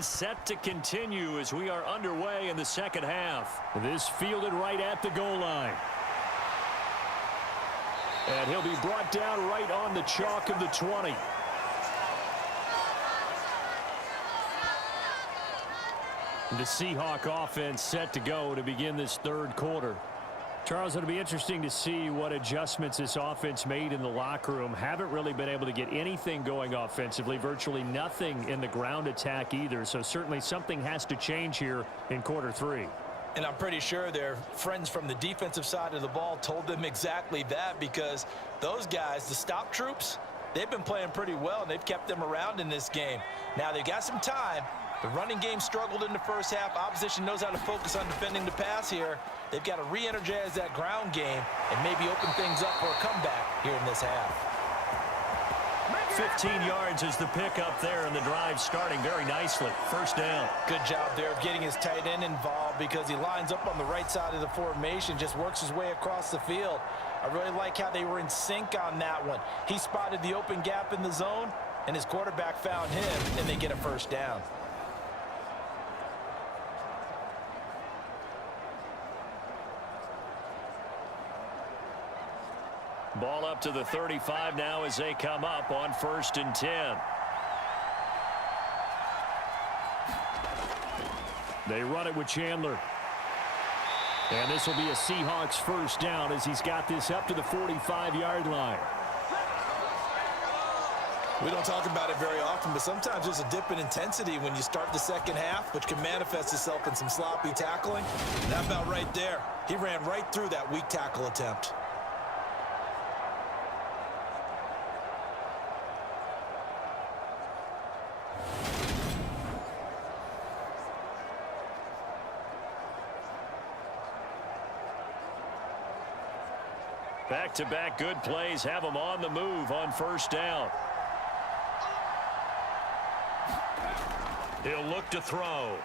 Set to continue as we are underway in the second half. This fielded right at the goal line. And he'll be brought down right on the chalk of the 20. The Seahawk offense set to go to begin this third quarter. Charles, it'll be interesting to see what adjustments this offense made in the locker room. Haven't really been able to get anything going offensively, virtually nothing in the ground attack either. So certainly something has to change here in quarter three. And I'm pretty sure their friends from the defensive side of the ball told them exactly that, because those guys, the stop troops, they've been playing pretty well, and they've kept them around in this game. Now they've got some time. The running game struggled in the first half. Opposition knows how to focus on defending the pass here. They've got to re-energize that ground game and maybe open things up for a comeback here in this half. 15 yards is the pickup there, and the drive starting very nicely. First down. Good job there of getting his tight end involved, because he lines up on the right side of the formation, just works his way across the field. I really like how they were in sync on that one. He spotted the open gap in the zone, and his quarterback found him, and they get a first down. Ball up to the 35 now as they come up on 1st and 10. They run it with Chandler. And this will be a Seahawks first down as he's got this up to the 45-yard line. We don't talk about it very often, but sometimes there's a dip in intensity when you start the second half, which can manifest itself in some sloppy tackling. And that about right there. He ran right through that weak tackle attempt. Back-to-back good plays have him on the move on first down. He'll look to throw.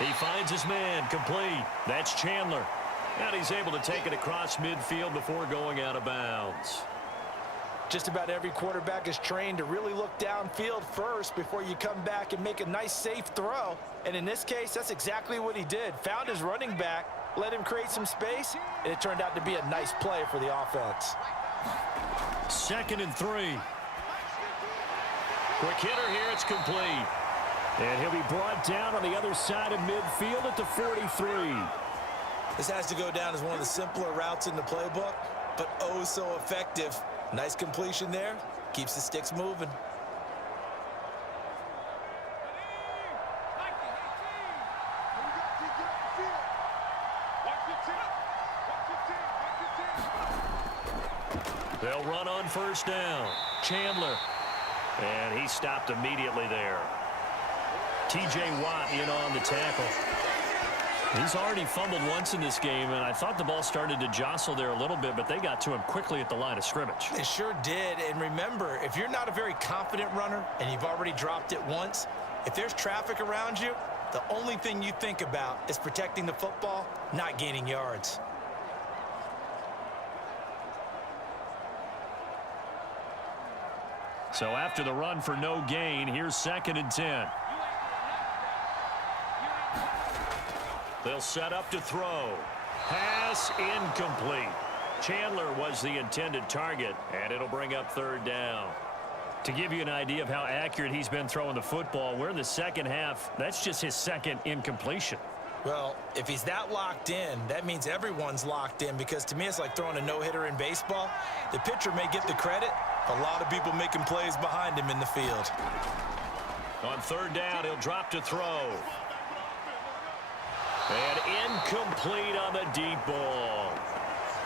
He finds his man, complete. That's Chandler. And he's able to take it across midfield before going out of bounds. Just about every quarterback is trained to really look downfield first before you come back and make a nice, safe throw. And in this case, that's exactly what he did. Found his running back, let him create some space, and it turned out to be a nice play for the offense. 2nd and 3. Quick hitter here, it's complete. And he'll be brought down on the other side of midfield at the 43. This has to go down as one of the simpler routes in the playbook, but oh so effective. Nice completion there. Keeps the sticks moving. They'll run on first down. Chandler. And he stopped immediately there. T.J. Watt in on the tackle. He's already fumbled once in this game, and I thought the ball started to jostle there a little bit, but they got to him quickly at the line of scrimmage. They sure did. And remember, if you're not a very confident runner and you've already dropped it once, if there's traffic around you, the only thing you think about is protecting the football, not gaining yards. So after the run for no gain, here's 2nd and 10. They'll set up to throw. Pass incomplete. Chandler was the intended target, and it'll bring up 3rd down. To give you an idea of how accurate he's been throwing the football, we're in the second half. That's just his 2nd incompletion. Well, if he's that locked in, that means everyone's locked in, because to me it's like throwing a no-hitter in baseball. The pitcher may get the credit, a lot of people making plays behind him in the field. On 3rd down, he'll drop to throw. And incomplete on the deep ball.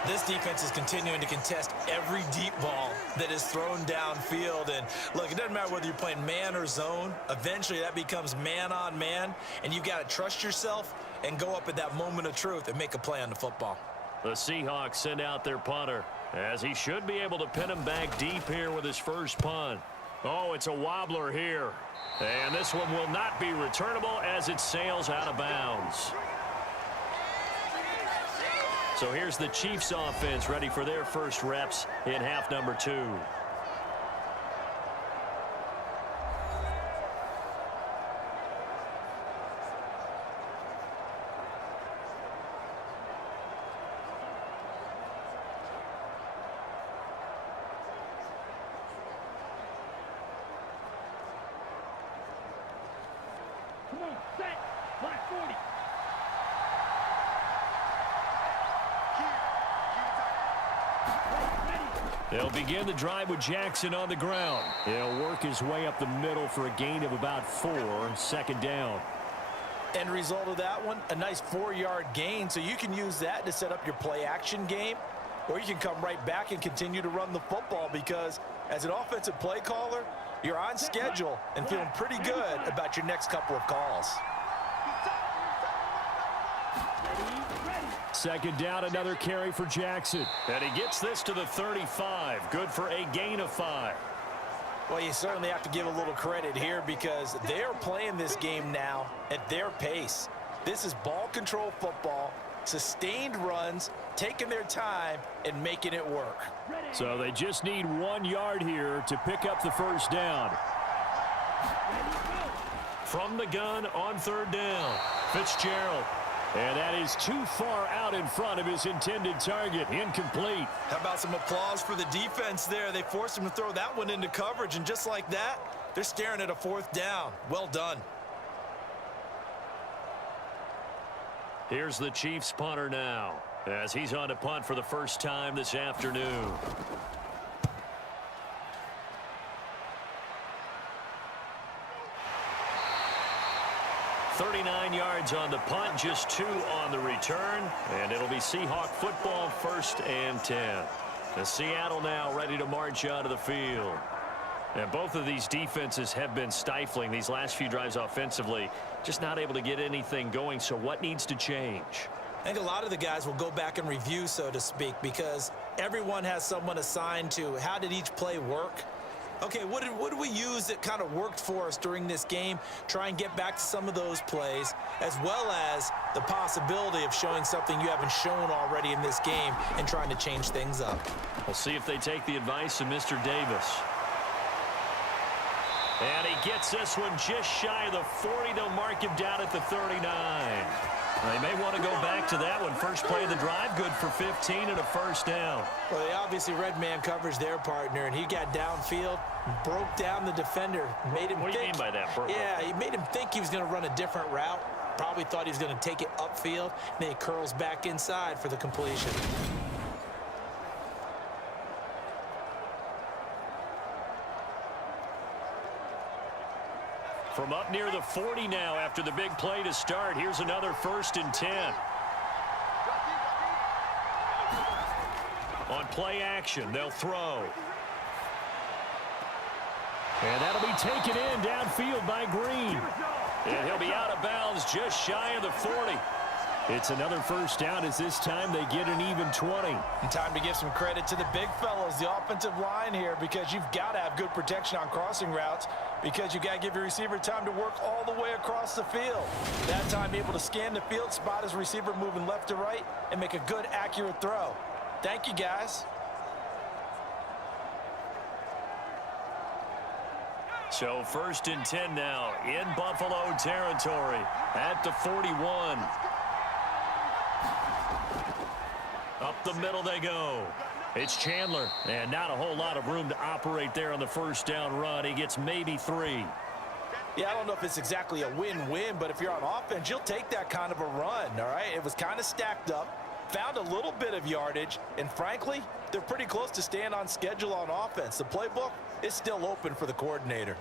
This defense is continuing to contest every deep ball that is thrown downfield. And look, it doesn't matter whether you're playing man or zone. Eventually that becomes man on man, and you've got to trust yourself and go up at that moment of truth and make a play on the football. The Seahawks send out their punter, as he should be able to pin him back deep here with his first punt. Oh, it's a wobbler here. And this one will not be returnable as it sails out of bounds. So here's the Chiefs offense ready for their first reps in half number 2. They'll begin the drive with Jackson on the ground. He'll work his way up the middle for a gain of about 4, second down. End result of that one, a nice 4-yard gain, so you can use that to set up your play-action game, or you can come right back and continue to run the football because as an offensive play caller, you're on schedule and feeling pretty good about your next couple of calls. Second down, another carry for Jackson. And he gets this to the 35. Good for a gain of 5. Well, you certainly have to give a little credit here because they're playing this game now at their pace. This is ball control football, sustained runs, taking their time and making it work. So they just need 1 yard here to pick up the first down. From the gun on third down, Fitzgerald. And that is too far out in front of his intended target. Incomplete. How about some applause for the defense there? They forced him to throw that one into coverage, and just like that, they're staring at a 4th down. Well done. Here's the Chiefs punter now as he's on to punt for the first time this afternoon. 39 yards on the punt, just 2 on the return, and it'll be Seahawk football, 1st and 10. And Seattle now ready to march out of the field. And both of these defenses have been stifling these last few drives offensively, just not able to get anything going. So what needs to change? I think a lot of the guys will go back and review, so to speak, because everyone has someone assigned to how did each play work. Okay, what did we use that kind of worked for us during this game? Try and get back to some of those plays, as well as the possibility of showing something you haven't shown already in this game and trying to change things up. We'll see if they take the advice of Mr. Davis. And he gets this one just shy of the 40. They'll mark him down at the 39. They may want to go back to that one. First play of the drive, good for 15 and a first down. Well, they obviously red man coverage their partner, and he got downfield, broke down the defender, made him What do you mean by that? Yeah, he made him think he was going to run a different route. Probably thought he was going to take it upfield. Then he curls back inside for the completion. From up near the 40 now after the big play to start. Here's another 1st and 10. On play action, they'll throw. And that'll be taken in downfield by Green. And he'll be out of bounds just shy of the 40. It's another first down as this time they get an even 20. And time to give some credit to the big fellows, the offensive line here, because you've got to have good protection on crossing routes because you got to give your receiver time to work all the way across the field. That time able to scan the field, spot his receiver moving left to right, and make a good, accurate throw. Thank you, guys. So 1st and 10 now in Buffalo territory at the 41. Up the middle they go. It's Chandler, and not a whole lot of room to operate there on the first down run. He gets maybe 3. Yeah, I don't know if it's exactly a win-win, but if you're on offense, you'll take that kind of a run, all right? It was kind of stacked up, found a little bit of yardage, and frankly, they're pretty close to staying on schedule on offense. The playbook is still open for the coordinator.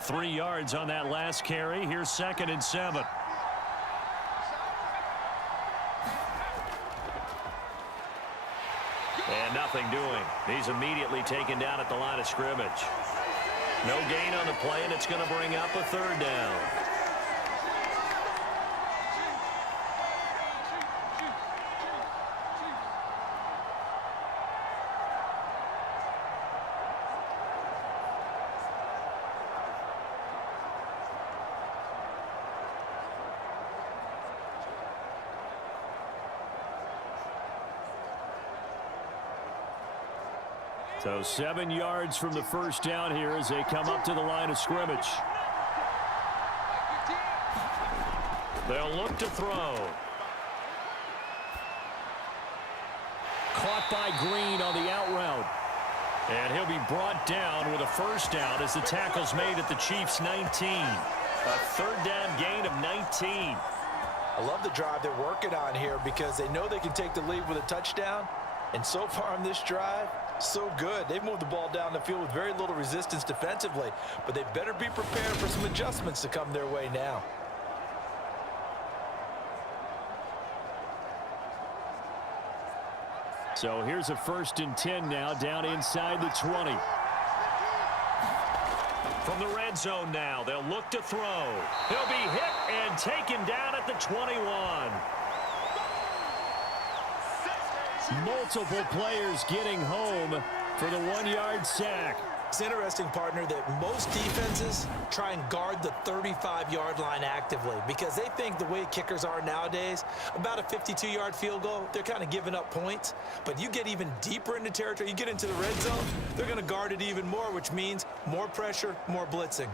3 yards on that last carry. Here's 2nd and 7. And nothing doing. He's immediately taken down at the line of scrimmage. No gain on the play, and it's going to bring up a 3rd down. So 7 yards from the first down here as they come up to the line of scrimmage. They'll look to throw. Caught by Green on the out route. And he'll be brought down with a first down as the tackle's made at the Chiefs' 19. A third down gain of 19. I love the drive they're working on here because they know they can take the lead with a touchdown. And so far on this drive, so good. They've moved the ball down the field with very little resistance defensively, but they better be prepared for some adjustments to come their way now. So here's a 1st and 10 now, down inside the 20. From the red zone now, they'll look to throw. He'll be hit and taken down at the 21. Multiple players getting home for the 1-yard sack. It's interesting, partner, that most defenses try and guard the 35-yard line actively because they think the way kickers are nowadays, about a 52-yard field goal, they're kind of giving up points. But you get even deeper into territory, you get into the red zone, they're going to guard it even more, which means more pressure, more blitzing.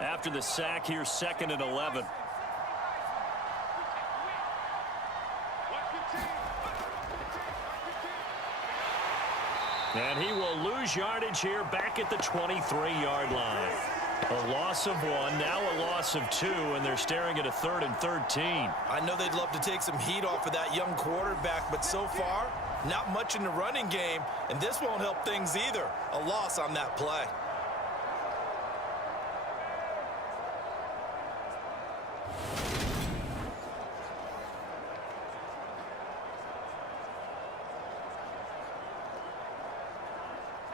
After the sack, here's 2nd and 11. And he will lose yardage here back at the 23-yard line. A loss of 1, now a loss of 2, and they're staring at a 3rd and 13. I know they'd love to take some heat off of that young quarterback, but so far, not much in the running game, and this won't help things either. A loss on that play.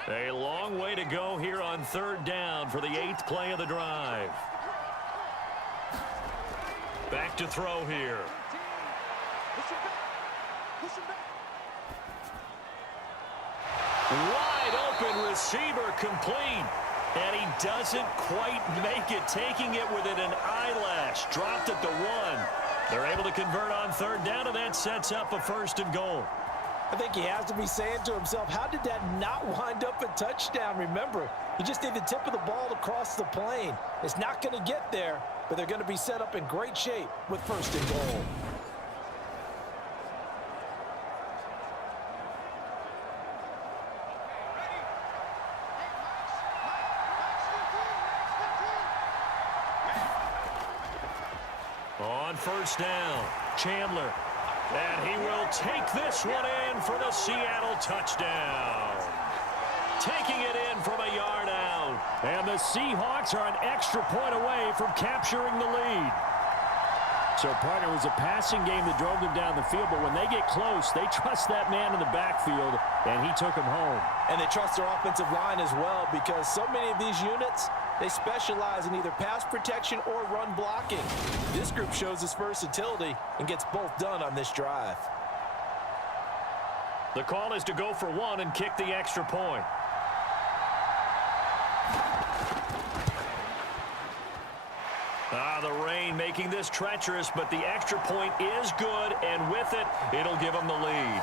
A long way to go here on 3rd down for the 8th play of the drive. Back to throw here. Wide open receiver complete. And he doesn't quite make it, taking it within an eyelash. Dropped at the 1. They're able to convert on 3rd down, and that sets up a 1st and goal. I think he has to be saying to himself, how did that not wind up a touchdown? Remember, you just need the tip of the ball across the plane. It's not going to get there, but they're going to be set up in great shape with 1st and goal. On 1st down, Chandler. And he will take this one in for the Seattle touchdown. Taking it in from a yard out. And the Seahawks are an extra point away from capturing the lead. So, partner, it was a passing game that drove them down the field, but when they get close, they trust that man in the backfield, and he took him home. And they trust their offensive line as well because so many of these units, they specialize in either pass protection or run blocking. This group shows its versatility and gets both done on this drive. The call is to go for 1 and kick the extra point. The rain making this treacherous, but the extra point is good, and with it, it'll give them the lead.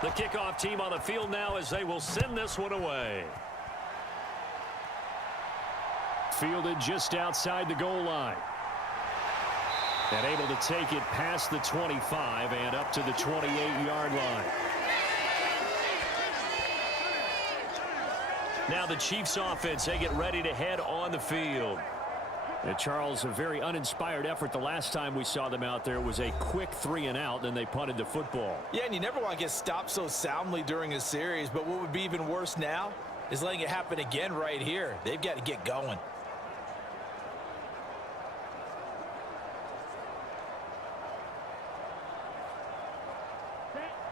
The kickoff team on the field now as they will send this one away. Fielded just outside the goal line. And able to take it past the 25 and up to the 28-yard line. Now the Chiefs offense, they get ready to head on the field. And Charles, a very uninspired effort the last time we saw them out there. It was a quick 3 and out, and they punted the football. Yeah, and you never want to get stopped so soundly during a series, but what would be even worse now is letting it happen again right here. They've got to get going.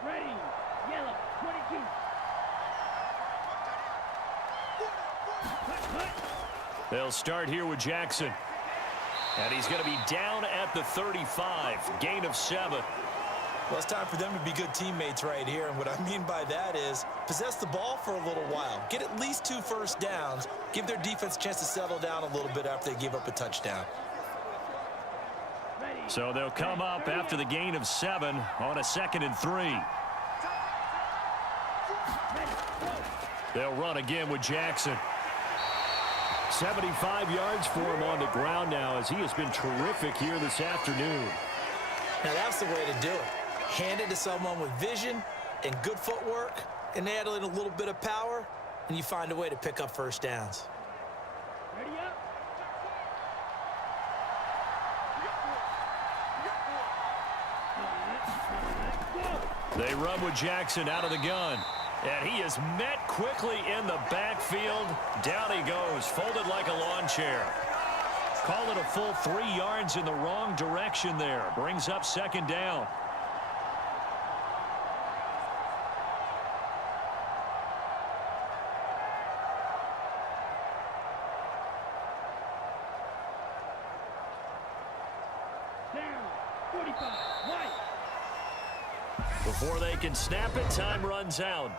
Ready, yellow, 22. They'll start here with Jackson. And he's going to be down at the 35. Gain of 7. Well, it's time for them to be good teammates right here. And what I mean by that is possess the ball for a little while. Get at least 2 first downs. Give their defense a chance to settle down a little bit after they give up a touchdown. So they'll come up after the gain of 7 on a 2nd and 3. They'll run again with Jackson. 75 yards for him on the ground now as he has been terrific here this afternoon. Now that's the way to do it. Hand it to someone with vision and good footwork, and add in a little bit of power, and you find a way to pick up first downs. Ready up. They run with Jackson out of the gun. And he is met quickly in the backfield. Down he goes, folded like a lawn chair. Call it a full 3 yards in the wrong direction there. Brings up 2nd down. Down. 45. White. Before they can snap it, time runs out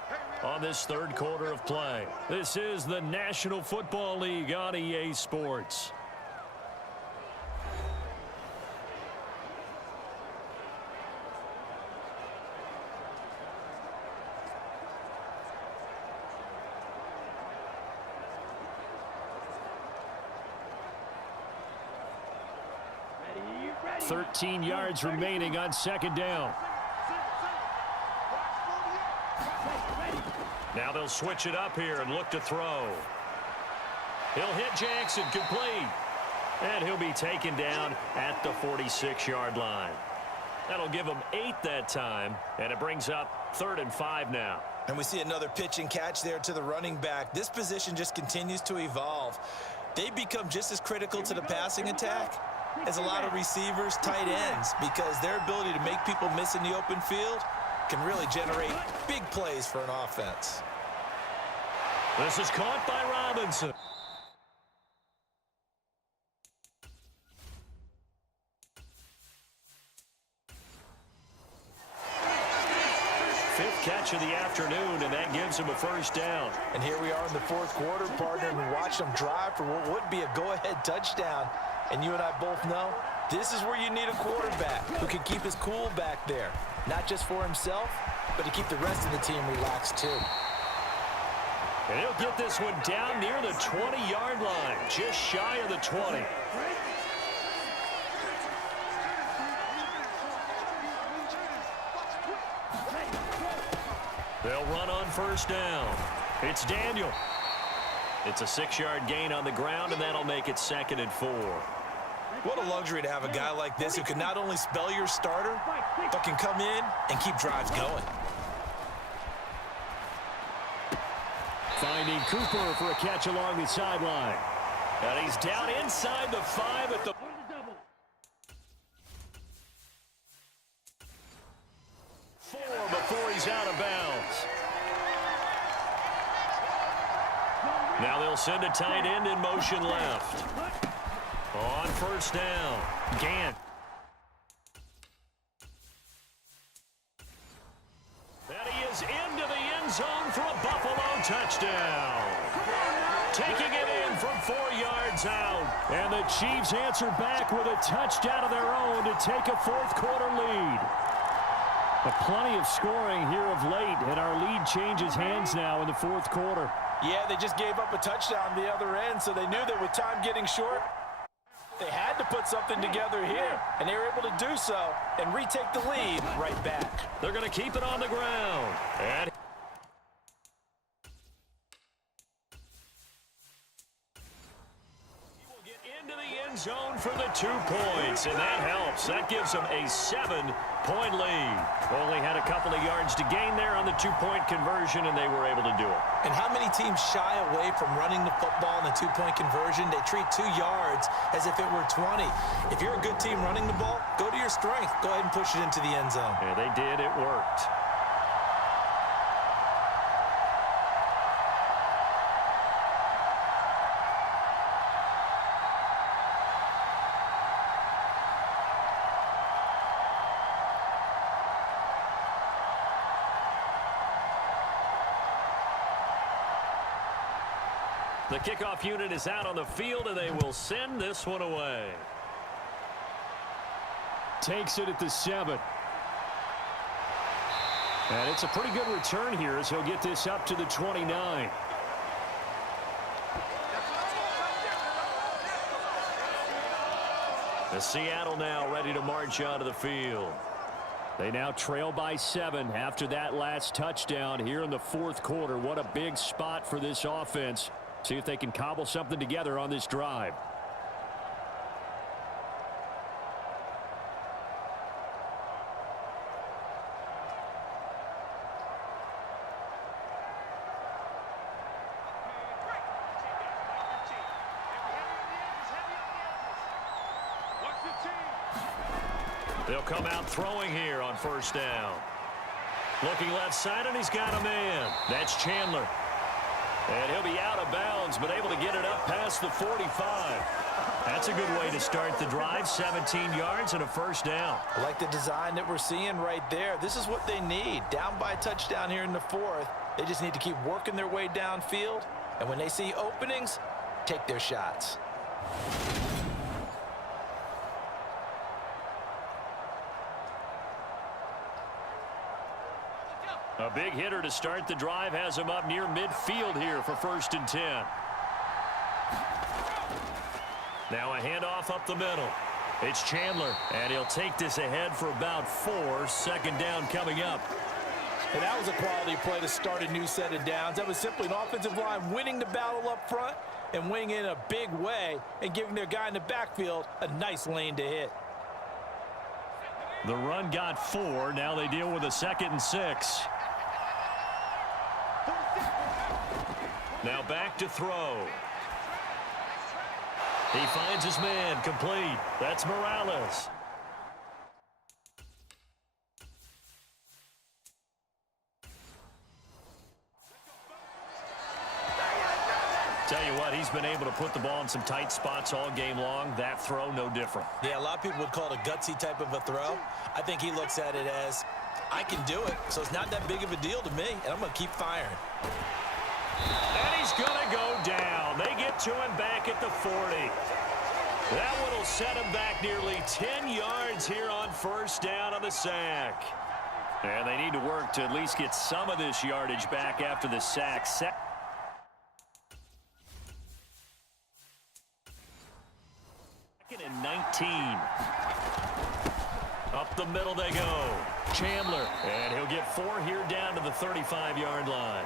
on this 3rd quarter of play. This is the National Football League on EA Sports. Ready. 13 yards remaining on 2nd down. Now they'll switch it up here and look to throw. He'll hit Jackson, complete. And he'll be taken down at the 46-yard line. That'll give him 8 that time, and it brings up 3rd and 5 now. And we see another pitch and catch there to the running back. This position just continues to evolve. They become just as critical to the passing attack as a lot of receivers, tight ends, because their ability to make people miss in the open field can really generate big plays for an offense. This is caught by Robinson. Fifth catch of the afternoon, and that gives him a 1st down. And here we are in the 4th quarter, partner, and watch them drive for what would be a go-ahead touchdown. And you and I both know this is where you need a quarterback who can keep his cool back there, not just for himself, but to keep the rest of the team relaxed too. And he'll get this one down near the 20-yard line, just shy of the 20. They'll run on 1st down. It's Daniel. It's a 6-yard gain on the ground, and that'll make it 2nd and 4. What a luxury to have a guy like this who can not only spell your starter, but can come in and keep drives going. Finding Cooper for a catch along the sideline. And he's down inside the 5 at the... before he's out of bounds. Now they'll send a tight end in motion left. On 1st down, Gant. And he is into the end zone for a Buffalo touchdown. Taking it in from 4 yards out. And the Chiefs answer back with a touchdown of their own to take a 4th quarter lead. Plenty of scoring here of late, and our lead changes hands now in the 4th quarter. Yeah, they just gave up a touchdown the other end, so they knew that with time getting short, they had to put something together here, and they were able to do so and retake the lead right back. They're going to keep it on the ground. And he will get into the end zone for the 2 points, and that helps. That gives them a 7-point lead. Only had a couple of yards to gain there on the 2-point conversion, and they were able to do it. And how many teams shy away from running the football in the 2-point conversion? They treat 2 yards as if it were 20. If you're a good team running the ball, go to your strength. Go ahead and push it into the end zone. Yeah, they did. It worked. The kickoff unit is out on the field, and they will send this one away. Takes it at the 7. And it's a pretty good return here as he'll get this up to the 29. The Seattle now ready to march onto the field. They now trail by 7 after that last touchdown here in the fourth quarter. What a big spot for this offense. See if they can cobble something together on this drive. They'll come out throwing here on first down. Looking left side, and he's got a man. That's Chandler. And he'll be out of bounds, but able to get it up past the 45. That's a good way to start the drive. 17 yards and a first down. I like the design that we're seeing right there. This is what they need. Down by a touchdown here in the fourth. They just need to keep working their way downfield. And when they see openings, take their shots. A big hitter to start the drive has him up near midfield here for 1st and 10. Now a handoff up the middle. It's Chandler, and he'll take this ahead for about 4. Second down coming up. And that was a quality play to start a new set of downs. That was simply an offensive line winning the battle up front and winning in a big way and giving their guy in the backfield a nice lane to hit. The run got 4. Now they deal with a 2nd and 6. Now back to throw. He finds his man complete. That's Morales. Tell you what, he's been able to put the ball in some tight spots all game long. That throw, no different. Yeah, a lot of people would call it a gutsy type of a throw. I think he looks at it as, I can do it, so it's not that big of a deal to me, and I'm going to keep firing. And he's going to go down. They get to him back at the 40. That one will set him back nearly 10 yards here on first down on the sack. And they need to work to at least get some of this yardage back after the sack. 2nd and 19. Up the middle they go. Chandler, and he'll get 4 here down to the 35-yard line.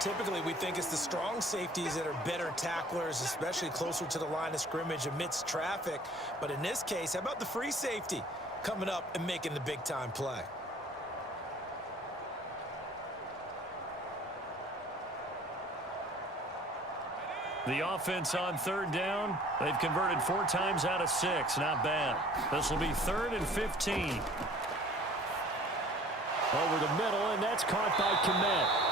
Typically, we think it's the strong safeties that are better tacklers, especially closer to the line of scrimmage amidst traffic. But in this case, how about the free safety coming up and making the big-time play? The offense on 3rd down, they've converted 4 times out of 6. Not bad. This will be 3rd and 15. Over the middle, and that's caught by Kmet.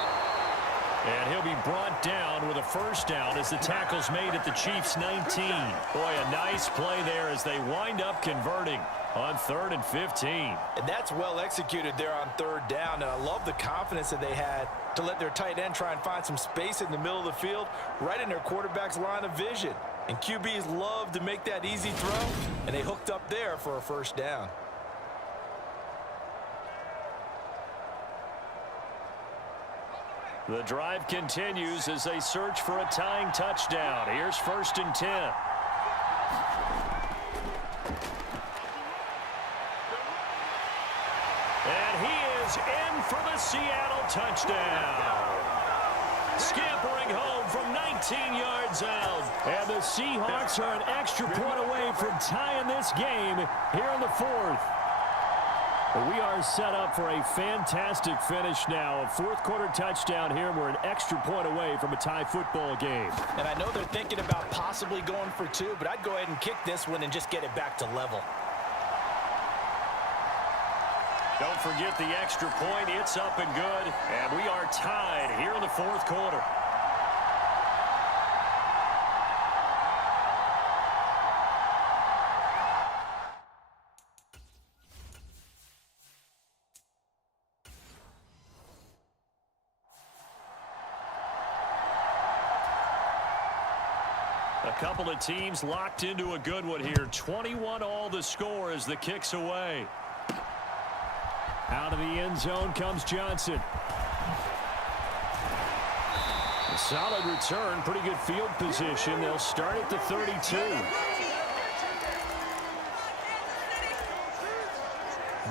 And he'll be brought down with a first down as the tackle's made at the Chiefs' 19. Boy, a nice play there as they wind up converting on 3rd and 15. And that's well executed there on 3rd down. And I love the confidence that they had to let their tight end try and find some space in the middle of the field, right in their quarterback's line of vision. And QBs love to make that easy throw, and they hooked up there for a first down. The drive continues as they search for a tying touchdown. Here's 1st and 10. And he is in for the Seattle touchdown. Scampering home from 19 yards out. And the Seahawks are an extra point away from tying this game here in the 4th. We are set up for a fantastic finish now. A 4th quarter touchdown here. We're an extra point away from a tie football game. And I know they're thinking about possibly going for 2, but I'd go ahead and kick this one and just get it back to level. Don't forget the extra point. It's up and good. And we are tied here in the 4th quarter. Couple of teams locked into a good one here. 21 all the score as the kick's away. Out of the end zone comes Johnson. A solid return, pretty good field position. They'll start at the 32.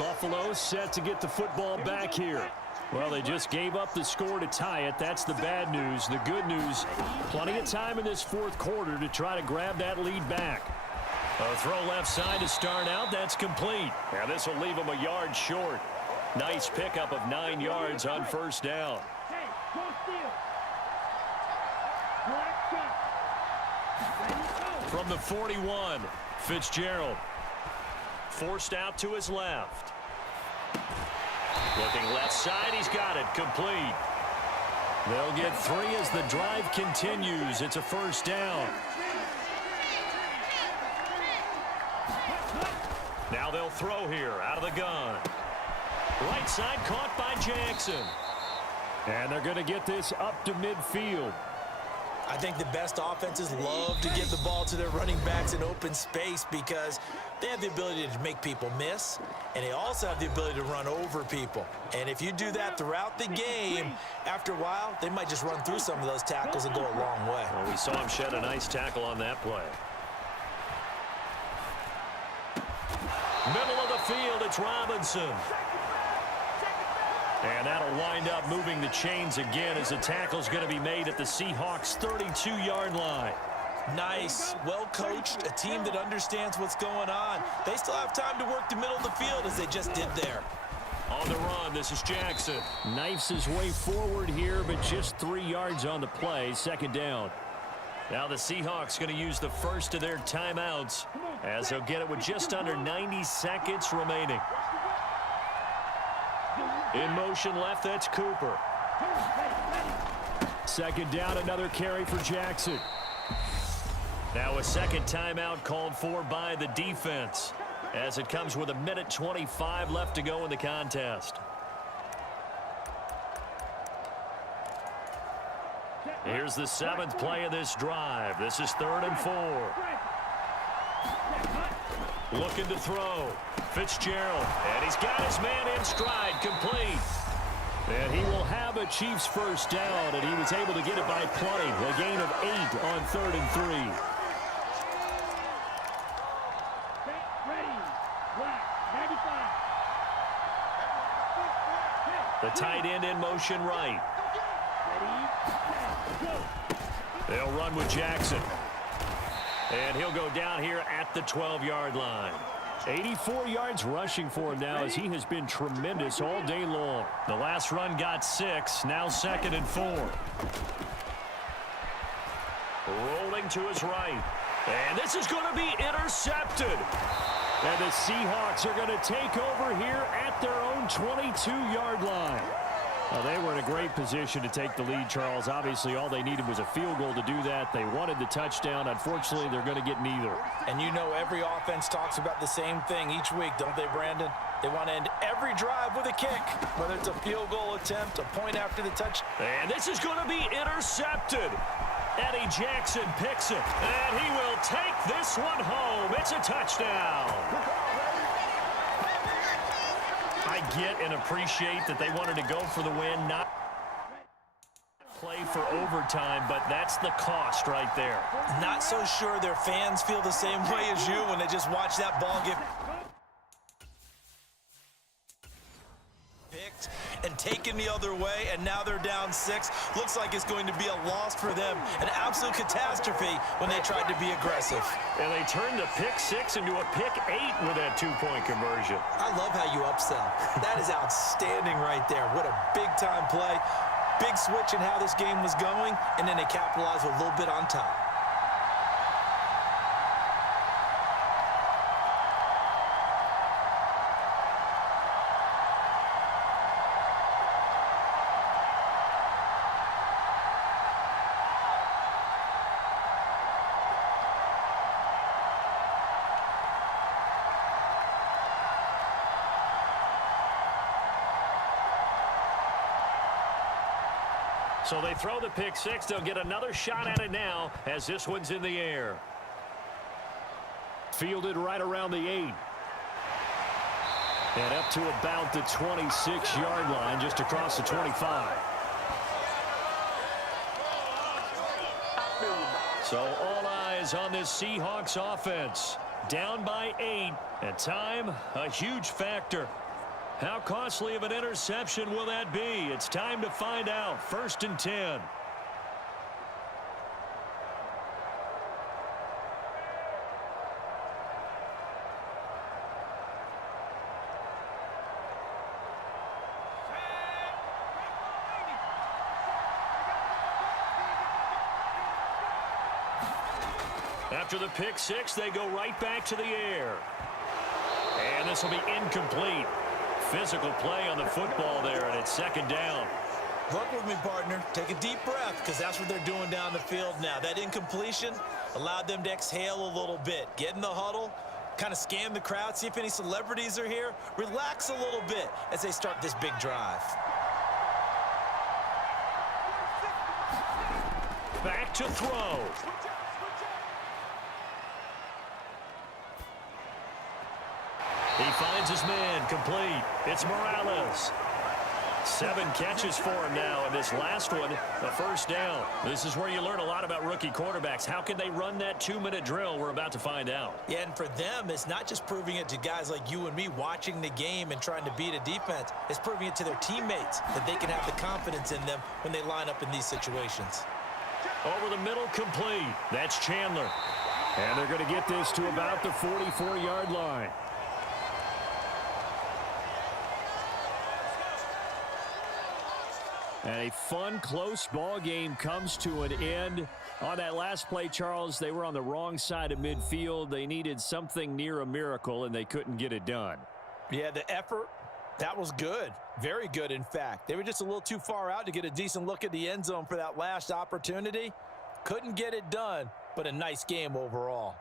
Buffalo set to get the football back here. Well, they just gave up the score to tie it. That's the bad news. The good news, plenty of time in this fourth quarter to try to grab that lead back. A throw left side to start out. That's complete. Now this will leave them a yard short. Nice pickup of 9 yards on first down. Hey, go steal. Black shot. Ready to go. From the 41, Fitzgerald. Forced out to his left. Looking left side, he's got it, complete. They'll get 3 as the drive continues. It's a first down. Now they'll throw here out of the gun. Right side caught by Jackson. And they're going to get this up to midfield. I think the best offenses love to give the ball to their running backs in open space because they have the ability to make people miss, and they also have the ability to run over people. And if you do that throughout the game, after a while, they might just run through some of those tackles and go a long way. Well, we saw him shed a nice tackle on that play. Middle of the field, it's Robinson. And that'll wind up moving the chains again as the tackle's going to be made at the Seahawks' 32-yard line. Nice, well-coached, a team that understands what's going on. They still have time to work the middle of the field as they just did there. On the run, this is Jackson. Knifes his way forward here, but just 3 yards on the play, second down. Now the Seahawks going to use the first of their timeouts as they'll get it with just under 90 seconds remaining. In motion left, that's Cooper. Second down, another carry for Jackson. Now a second timeout called for by the defense as it comes with 1:25 left to go in the contest. Here's the 7th play of this drive. This is 3rd and 4. Looking to throw. Fitzgerald. And he's got his man in stride. Complete. And he will have a Chiefs first down, and he was able to get it by plenty. A gain of 8 on 3rd and 3. Ready. Black. 95. The tight end in motion right. Ready. Go. They'll run with Jackson. And he'll go down here at the 12-yard line. 84 yards rushing for him now as he has been tremendous all day long. The last run got 6, now 2nd and 4. Rolling to his right. And this is going to be intercepted. And the Seahawks are going to take over here at their own 22-yard line. Well, they were in a great position to take the lead, Charles. Obviously, all they needed was a field goal to do that. They wanted the touchdown. Unfortunately, they're going to get neither. And you know every offense talks about the same thing each week, don't they, Brandon? They want to end every drive with a kick, whether it's a field goal attempt, a point after the touch. And this is going to be intercepted. Eddie Jackson picks it, and he will take this one home. It's a touchdown. I get and appreciate that they wanted to go for the win, not play for overtime, but that's the cost right there. Not so sure their fans feel the same way as you when they just watch that ball get picked and taken the other way, and now they're down 6. Looks like it's going to be a loss for them. An absolute catastrophe when they tried to be aggressive. And they turned the pick 6 into a pick 8 with that 2-point conversion. I love how you upsell. That is outstanding right there. What a big-time play. Big switch in how this game was going, and then they capitalized with a little bit on top. So they throw the pick six. They'll get another shot at it now as this one's in the air. Fielded right around the 8. And up to about the 26-yard line, just across the 25. So all eyes on this Seahawks offense. Down by 8. At time, a huge factor. How costly of an interception will that be? It's time to find out. 1st and 10. After the pick six, they go right back to the air. And this will be incomplete. Physical play on the football there, and it's 2nd down. Look with me, partner. Take a deep breath, because that's what they're doing down the field now. That incompletion allowed them to exhale a little bit. Get in the huddle, kind of scan the crowd, see if any celebrities are here. Relax a little bit as they start this big drive. Back to throw. He finds his man, complete. It's Morales. 7 catches for him now, and this last one, a 1st down. This is where you learn a lot about rookie quarterbacks. How can they run that 2-minute drill? We're about to find out. Yeah, and for them, it's not just proving it to guys like you and me watching the game and trying to beat a defense. It's proving it to their teammates that they can have the confidence in them when they line up in these situations. Over the middle, complete. That's Chandler. And they're going to get this to about the 44-yard line. And a fun, close ball game comes to an end. On that last play, Charles, they were on the wrong side of midfield. They needed something near a miracle, and they couldn't get it done. Yeah, the effort, that was good. Very good, in fact. They were just a little too far out to get a decent look at the end zone for that last opportunity. Couldn't get it done, but a nice game overall.